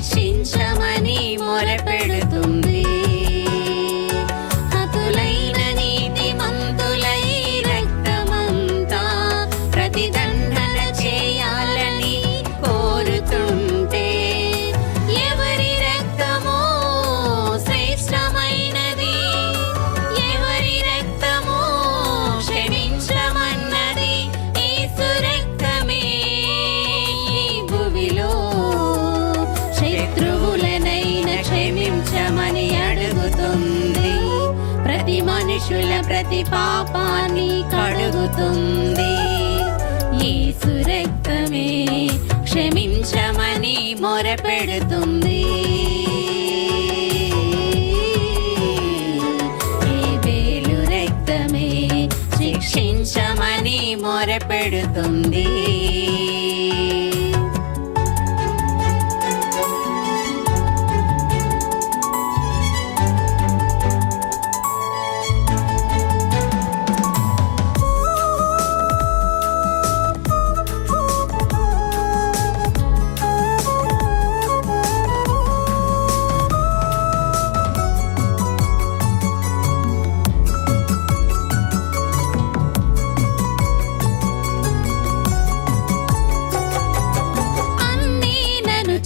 శిక్షించమని మొరపెడుతుంది. హతులైన నీతిమంతులై రక్తమంతా ప్రతిదండన చేయాలని కోరుతుంటే ఎవరి రక్తమో శ్రేష్టమైనది, ఎవరి రక్తమో క్షమించమన్నది. యేసు రక్తమే ఈ భూమిలో శత్రువులనైనా క్షమించమని అడుగుతుంది. ప్రతి మనుషుల ప్రతి పాపాన్ని కడుగుతుంది. యేసు రక్తమే క్షమించమని మొరపెడుతుంది. హేబెలు రక్తమే శిక్షించమని మొరపెడుతుంది.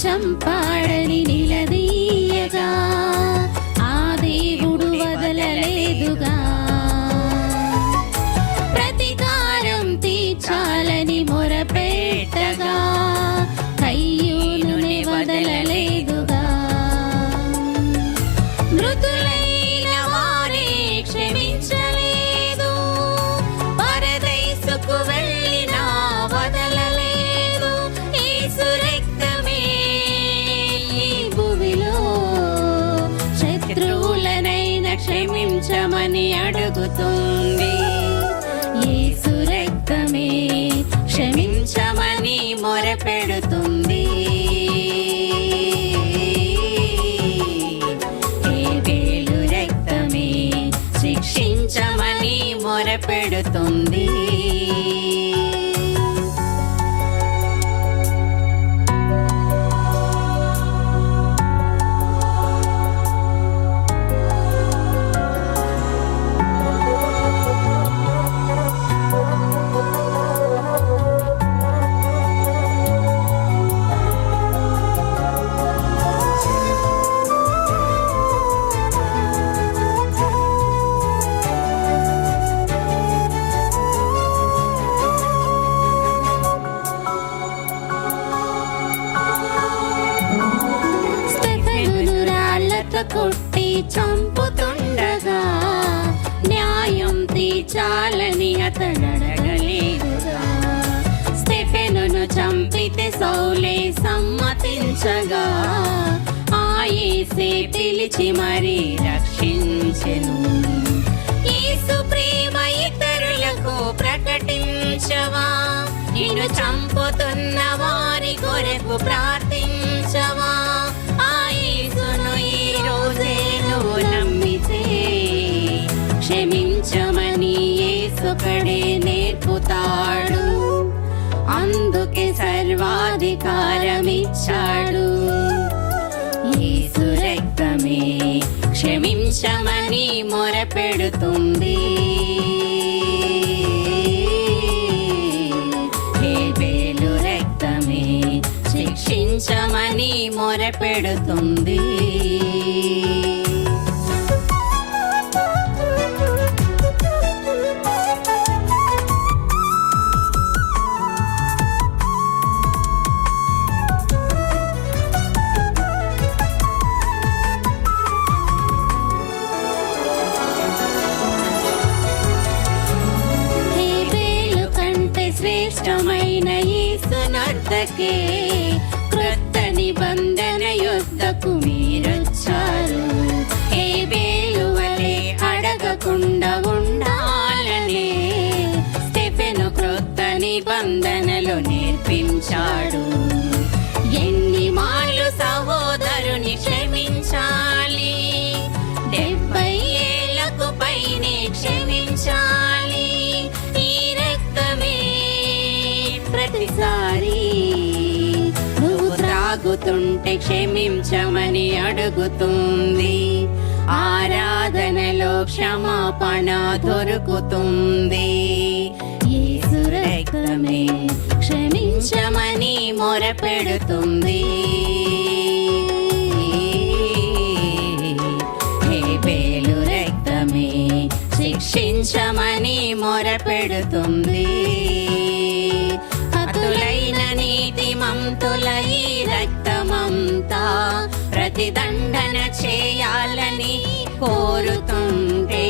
చంపాడని నిలదీయగా ఆ దేవుడు వదలలేదుగా. ప్రతీకారం తీర్చాలని మొరపెట్టగా కయ్యూనుని వదలలేదుగా. మృతులైన వారే క్షమించలేదు, పరదేశుకు వెళ్ళిన వదలలేదు. యేసు శత్రువులనైనా క్షమించమని అడుగుతుంది. యేసు రక్తమే క్షమించమని మొరపెడుతుంది. హేబెలు రక్తమే శిక్షించమని మొరపెడుతుంది. కొట్టి చంపుతుండగా న్యాయం తీర్చాలని అతడడగలేదుగా. స్టెఫెనును చంపితే సౌలే సమ్మతించగా ఆ యేసే పిలిచి మరీ రక్షించెను. యేసు ప్రేమ ఇతరులకు ప్రకటించవా, నిన్ను చంపుతున్న వారి కొరకు ప్రార్థించవా. క్షమించమని యేసొకడే నేర్పుతాడు, అందుకే సర్వాధికారమిచ్చాడు. యేసు రక్తమే క్షమించమని మొరపెడుతుంది. హేబెలు రక్తమే శిక్షించమని మొరపెడుతుంది. శ్రేష్టమైన యేసు నొద్దకే క్రొత్త నిబంధన యొద్దకు మీరొచ్చారు. హేబెలు వలె అడగకుండా ఉండాలనే స్టెఫెను క్రొత్త నిబంధనలు నేర్పించాడు. ఎన్ని మార్లు సహోదరుని క్షమించాలి, 70 ఏళ్లకు పైనే క్షమించాలి. ఈ రక్తమే ప్రతిసారి నువ్వు త్రాగుతుంటే నుండి క్షమించమని అడుగుతుంది. ఆరాధనలో క్షమాపణ దొరుకుతుంది. యేసు రక్తమే క్షమించమని మొరపెడుతుంది. హేబేలు రక్తమే శిక్షించమని మొరపెడుతుంది. హతులైన నీతిమంతుల ఈ రక్తమంతా ప్రతిదండన చేయాలని కోరుతుంటే,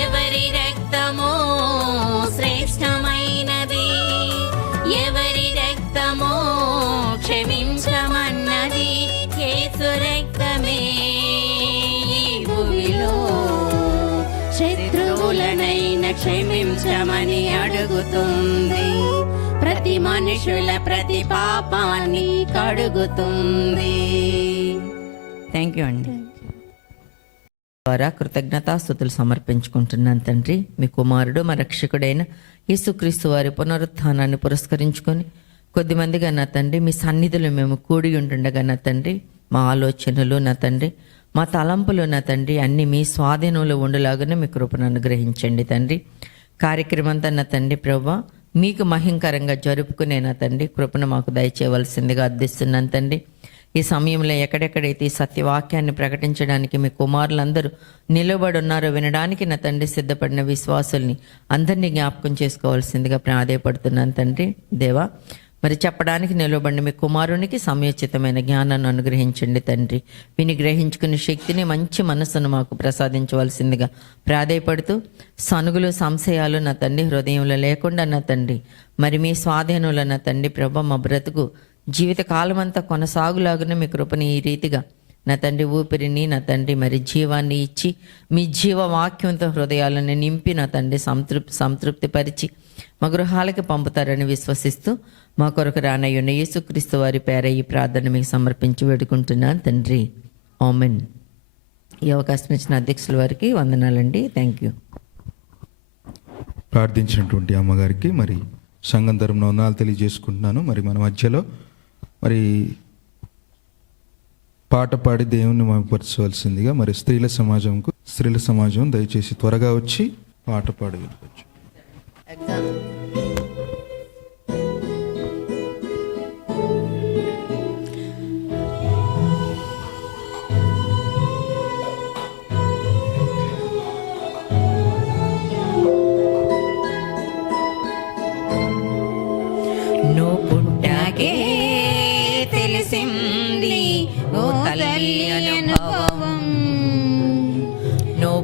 ఎవరి రక్తమో శ్రేష్టమైనది, ఎవరి రక్తమో క్షమించమన్నది. యేసు రక్తమే ఈ భూమిలో శత్రువులనైనా క్షమించమని అడుగుతుంది. ప్రతి మనుషుల ప్రతి పాపాన్ని కడుగుతుంది. థ్యాంక్ యూ అండి. ద్వారా కృతజ్ఞతాస్తుతులు సమర్పించుకుంటున్నాను తండ్రి. మీ కుమారుడు మా రక్షకుడైన యేసుక్రీస్తు వారి పునరుత్థానాన్ని పురస్కరించుకొని కొద్దిమందిగా నా తండ్రి మీ సన్నిధిలో మేము కూడి ఉంటుండగా నా తండ్రి, మా ఆలోచనలు నా తండ్రి, మా తలంపులు నా తండ్రి అన్నీ మీ స్వాధీనంలో ఉండేలాగానే మీ కృపను అనుగ్రహించండి తండ్రి. కార్యక్రమం అంతా నా తండ్రి ప్రభువా మీకు మహింకరంగా జరుపుకునే నా తండ్రి కృపను మాకు దయచేయవలసిందిగా అర్థిస్తున్నాను తండ్రి. ఈ సమయంలో ఎక్కడెక్కడైతే ఈ సత్యవాక్యాన్ని ప్రకటించడానికి మీ కుమారులందరూ నిలబడి ఉన్నారో వినడానికి నా తండ్రి సిద్ధపడిన విశ్వాసుల్ని అందరినీ జ్ఞాపకం చేసుకోవాల్సిందిగా ప్రాధేయపడుతున్నాను తండ్రి. దేవా, మరి చెప్పడానికి నిలబడిన మీ కుమారునికి సమయోచితమైన జ్ఞానాన్ని అనుగ్రహించండి తండ్రి. విని గ్రహించుకునే శక్తిని, మంచి మనస్సును మాకు ప్రసాదించవలసిందిగా ప్రాధేయపడుతూ, సనుగులు సంశయాలు నా తండ్రి హృదయంలో లేకుండా నా తండ్రి మరి మీ స్వాధీనంలో నా తండ్రి ప్రభ మా బ్రతుకు జీవితకాలం అంతా కొనసాగులాగున మీ కృపని ఈ రీతిగా నా తండ్రి ఊపిరిని నా తండ్రి మరి జీవాన్ని ఇచ్చి మీ జీవవాక్యంతో హృదయాలను నింపి నా తండ్రి సంతృప్తిపరిచి మా గృహాలకి పంపుతారని విశ్వసిస్తూ మా కొరకు రానయ్యున్న యేసుక్రీస్తు వారి పేర ఈ ప్రార్థన మీకు సమర్పించి వేడుకుంటున్నాను తండ్రి. ఆమెన్. ఈ అవకాశం ఇచ్చిన అధ్యక్షుల వారికి వందనాలండి. Thank you. ప్రార్థించినటువంటి అమ్మగారికి మరి సంఘం తరపున వందనాలు తెలియజేసుకుంటున్నాను. మరి మన మధ్యలో మరి పాట పాడి దేవుణ్ణి మహిమపరచవలసిందిగా మరి స్త్రీల సమాజం దయచేసి త్వరగా వచ్చి పాట పాడి వినవచ్చు.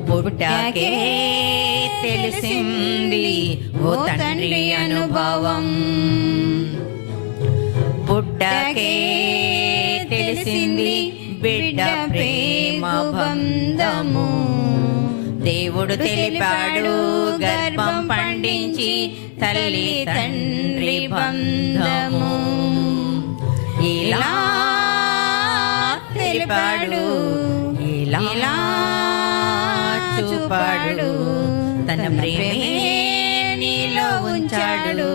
పుట్టాకే తెలిసింది ఓ తండ్రి అనుభవం, పుట్టాకే తెలిసింది బిడ్డ ప్రేమ బంధము. దేవుడు తెలిపాడు గర్భం పండించి తల్లి తండ్రి బంధము. ఇలా తెలిపాడు, ఇలా చూపాడు, తన ప్రేమే నీలో ఉంచాడు,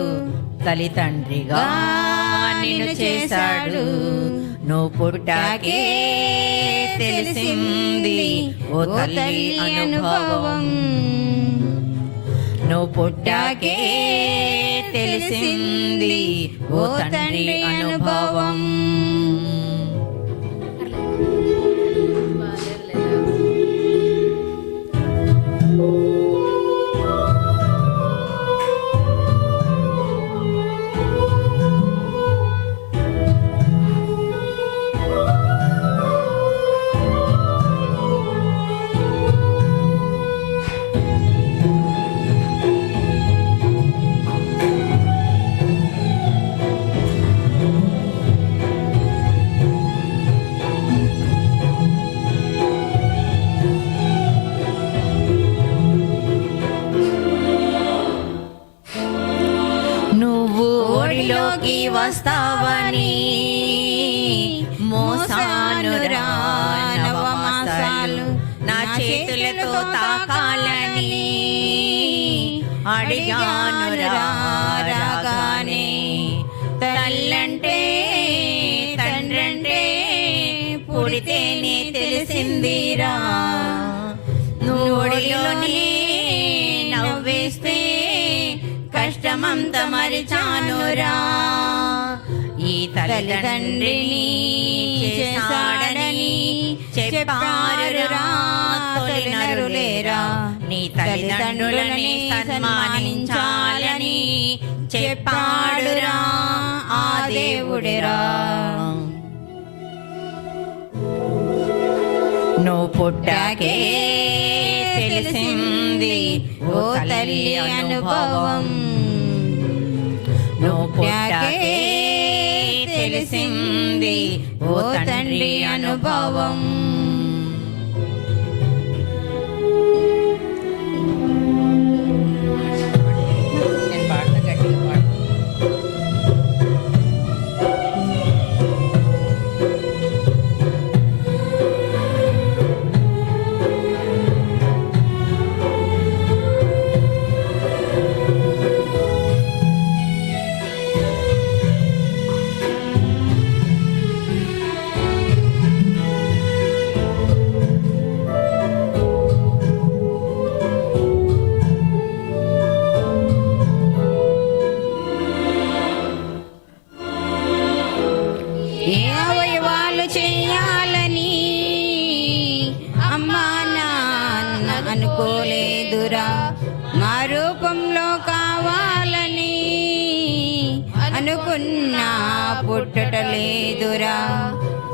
తల్లి తండ్రిగా నిన్ను చేశాడు. నువ్వు పుట్టాకే తెలిసింది ఓ తల్లి అనుభవం, నువ్వు పుట్టాకే తెలిసింది ఓ తండ్రి అనుభవం. వస్తావని మోసానురా నవమాసాలు నా చేతులతో తాకాలని అడిగానురా రాగానే. తల్లంటే తండ్రంటే నవ్వితేనే తెలిసిందిరా, నోడిలోనే నవ్వేస్తే కష్టమంత మరిచానురా. ఈ తల్లిదండ్రిని చేశాడని చెప్పారురా తొలి నరులేరా, నీ తల్లిదండ్రులని సన్మానించాలని చెప్పాడురా ఆ దేవుడేరా. నువ్వు పుట్టాకే తెలిసింది ఓ తల్లి అనుభవం, నువ్వు పుట్టాకే తెలిసింది ఓ తండ్రి అనుభవం. ఏ అవయవాలు చేయాలని అమ్మా నాన్న అనుకోలేదురా, మా రూపంలో కావాలని అనుకున్నా పుట్టటలేదురా.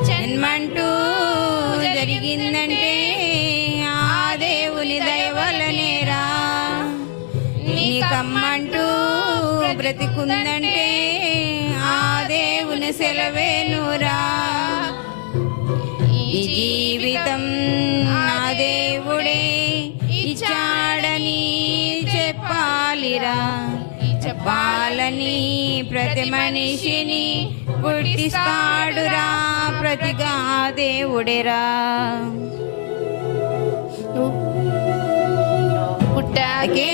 జన్మంటూ జరిగిందంటే ఆ దేవుని దయవలనేరా, నీకమ్మంటూ బ్రతికుందంటే ఆ దేవుని సెలవేనురా. ఈ జీవితం నా దేవుడే ఇచ్చాడని చెప్పాలిరా, చెప్పాలని ప్రతి మనిషిని పుట్టిస్తాడురా ప్రతిగా దేవుడేరా. పుట్టాకే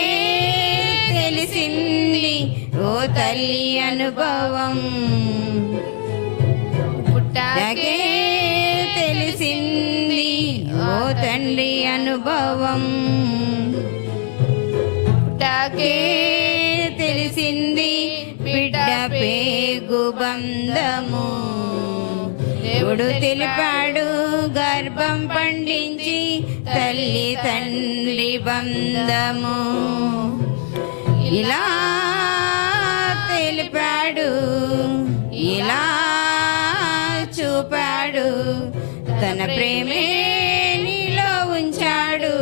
తెలిసింది ఓ తల్లి అనుభవం, పుట్టాకే తెలిసింది ఓ తండ్రి అనుభవం, పుట్టాకే తెలిసింది బిడ్డ పేగు బంధము. దేవుడు తెలిపాడు గర్భం పండించి తల్లి తండ్రి బంధము. ఇలా తెలిపాడు, ఇలా చూపాడు, తన ప్రేమే నీలో ఉంచాడు,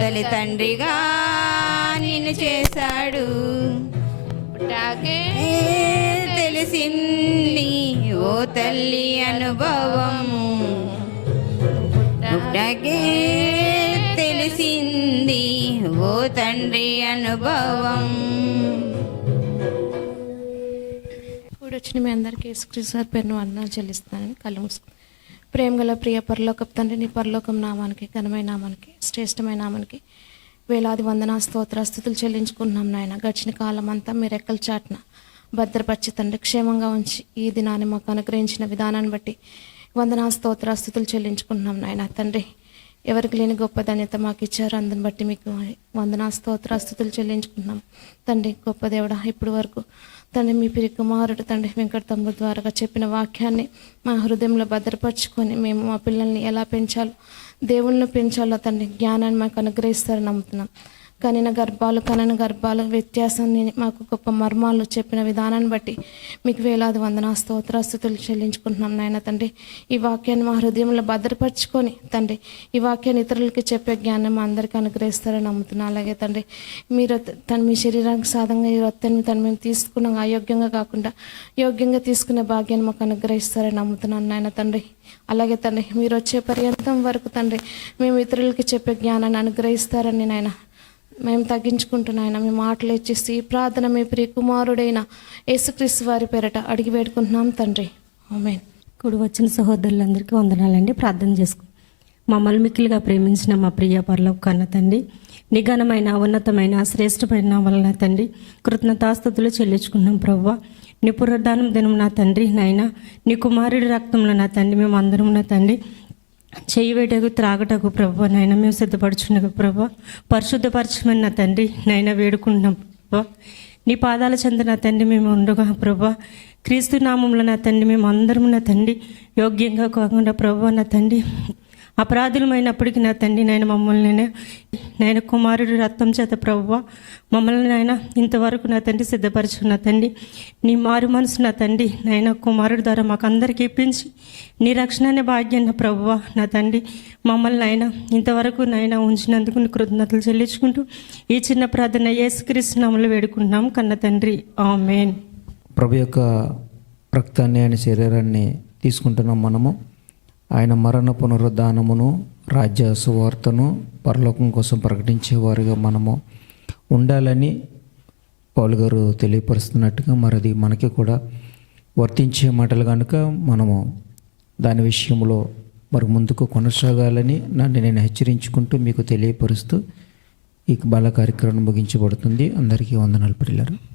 తల్లి తండ్రిగా నిన్ను చేశాడు. పుట్టాకే తెలిసింది ఓ తల్లి అనుభవము, పుట్టాకే తెలిసింది ఓ తండ్రి అనుభవం. ఇప్పుడు వచ్చిన మీ అందరికీ యేసుక్రీస్తు వారి పేరును వందనాలు చెల్లిస్తున్నానని కళ్ళు మూసుకుని. ప్రేమ గల ప్రియ పరలోకపు తండ్రి, నీ పరలోకం నామానికి, ఘనమైన నామానికి, శ్రేష్టమైన నామానికి వేలాది వందనా స్తోత్ర స్తుతులు చెల్లించుకుంటున్నాం నాయన. గడిచిన కాలం అంతా మీరు రెక్కల చాటున భద్రపరిచి తండ్రి క్షేమంగా ఉంచి ఈ దినాన్ని మాకు అనుగ్రహించిన విధానాన్ని బట్టి వందనా స్తోత్ర స్తుతులు చెల్లించుకుంటున్నాం నాయన. తండ్రి, ఎవరికి లేని గొప్ప ధన్యత మాకు ఇచ్చారు, అందుని బట్టి మీకు వందనా స్తోత్ర స్తుతులు చెల్లించుకుంటున్నాం తండ్రి. గొప్ప దేవుడా, ఇప్పుడు వరకు తండ్రి మీ ప్రియ కుమారుడు తండ్రి వెంకట తమ్ముడు ద్వారా చెప్పిన వాక్యాన్ని మా హృదయంలో భద్రపరుచుకొని మేము మా పిల్లల్ని ఎలా పెంచాలో, దేవుళ్ళని పెంచాలో తండ్రి జ్ఞానాన్ని మాకు అనుగ్రహిస్తారని నమ్ముతున్నాం. కనిన గర్భాలు వ్యత్యాసాన్ని మాకు గొప్ప మర్మాలు చెప్పిన విధానాన్ని బట్టి మీకు వేలాది వందనా స్తోత్రాస్తుతులు చెల్లించుకుంటున్నాం నాయన. తండ్రి, ఈ వాక్యాన్ని మా హృదయంలో భద్రపరుచుకొని తండ్రి ఈ వాక్యాన్ని ఇతరులకి చెప్పే జ్ఞానం మా అందరికీ అనుగ్రహిస్తారని నమ్ముతున్నాం. అలాగే తండ్రి, మీరు మీ శరీరానికి సాధంగా ఈ రొత్తెని మేము తీసుకున్నాం అయోగ్యంగా కాకుండా యోగ్యంగా తీసుకునే భాగ్యాన్ని మాకు అనుగ్రహిస్తారని నమ్ముతున్నాను నాయన. తండ్రి, అలాగే తండ్రి, మీరు వచ్చే పర్యంతం వరకు తండ్రి మేము ఇతరులకి చెప్పే జ్ఞానాన్ని అనుగ్రహిస్తారని నాయన మేము తగ్గించుకుంటున్నాయన మీ మాటలు ఇచ్చేసి ఈ ప్రార్థన మీ ప్రియ కుమారుడైన యేసుక్రీస్తు వారి పేరట అడిగి వేడుకుంటున్నాం తండ్రి, ఆమేన్. కూడి వచ్చిన సహోదరులందరికీ వందనాలండి. ప్రార్థన చేసుకో. మమ్మల్ని మిక్కిలిగా ప్రేమించిన మా ప్రియ పరలోక కన్న తండ్రి, నిఘనమైన ఉన్నతమైన శ్రేష్టమైన వలన తండ్రి కృతజ్ఞతాస్తుతులు చెల్లించుకున్నాం ప్రభువా. నీ పునరుద్ధానం దినం నా తండ్రి నాయన, నీ కుమారుడి రక్తంలో నా తండ్రి మేము అందరం నా తండ్రి చేయవేటకు త్రాగటకు ప్రభు నైనా మేము సిద్ధపరచుండగా ప్రభు పరిశుద్ధపరచమని నా తండ్రి నైనా వేడుకుంటున్నాం ప్రభు. నీ పాదాల చెంత నా తండ్రి మేము ఉండగా ప్రభు క్రీస్తు నామంలో నా తండ్రి మేము అందరం నా తండ్రి యోగ్యంగా కాకుండా ప్రభు నా తండ్రి అపరాధులమైనప్పటికీ నా తండ్రి నాయన మమ్మల్ని నాయన కుమారుడు రక్తం చేత ప్రభువ మమ్మల్ని నాయన ఇంతవరకు నా తండ్రి సిద్ధపరచుకున్న తండ్రి నీ మారు మనసు నా తండ్రి నాయన కుమారుడు ద్వారా మాకు అందరికీ ఇప్పించి నీ రక్షణ అనే భాగ్యాన్ని ప్రభువ నా తండ్రి మమ్మల్ని నాయన ఇంతవరకు నాయన ఉంచినందుకు నీ కృతజ్ఞతలు చెల్లించుకుంటూ ఈ చిన్న ప్రార్థన యేసుక్రీస్తు నామములో వేడుకుంటున్నాం కన్న తండ్రి ఆమేన్. ప్రభు యొక్క రక్తాన్ని ఆయన శరీరాన్ని తీసుకుంటున్నాం మనము. ఆయన మరణ పునరుద్ధానమును రాజ్య సువార్తను పరలోకం కోసం ప్రకటించేవారుగా మనము ఉండాలని పౌలు గారు తెలియపరుస్తున్నట్టుగా మరది మనకి కూడా వర్తించే మాటలు కనుక మనము దాని విషయంలో మరి ముందుకు కొనసాగాలని నన్ను నేను హెచ్చరించుకుంటూ మీకు తెలియపరుస్తూ ఈ బాల కార్యక్రమం ముగించబడుతుంది. అందరికీ వందనాలు పిల్లలు.